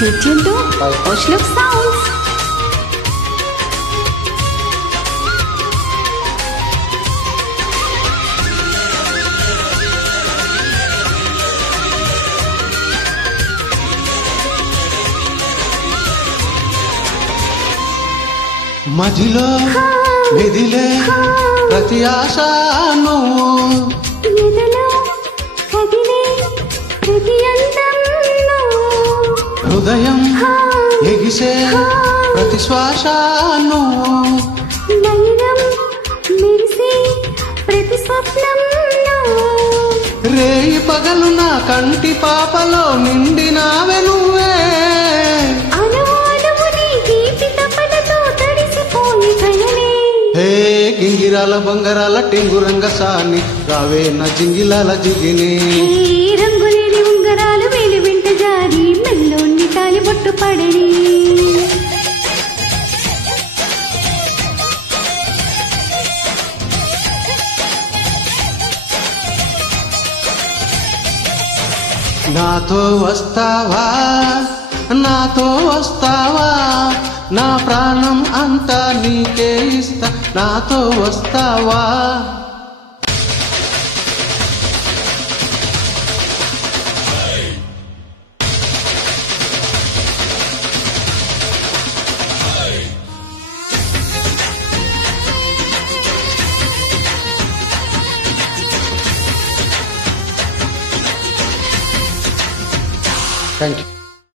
Stay tuned to Oshlok Sounds. మదిలో మెదిలే ప్రతి ఆశ నువ్వు ఎదలో కదిలే ప్రతి అందం నువ్వు హృదయం ఎగిసే ప్రతి శ్వాస నువ్వు నయనం మెరిసే ప్రతి స్వప్నం నువ్వు రేయి పగలు నా కంటి పాపలో నిండినావే నువ్వే గింగిరాల బంగారాల టెంగురంగ సాని రావే నా జింగిలాల జిగిని రంగులేని ఉంగరాలు వేలి వెంట జారి మెల్లోని తాలి బొట్టు పడని నాతో వస్తావా నాతో వస్తావా నా ప్రాణం అంతా నీకే ఇస్తా నాతో వస్తావా థ్యాంక్ యూ.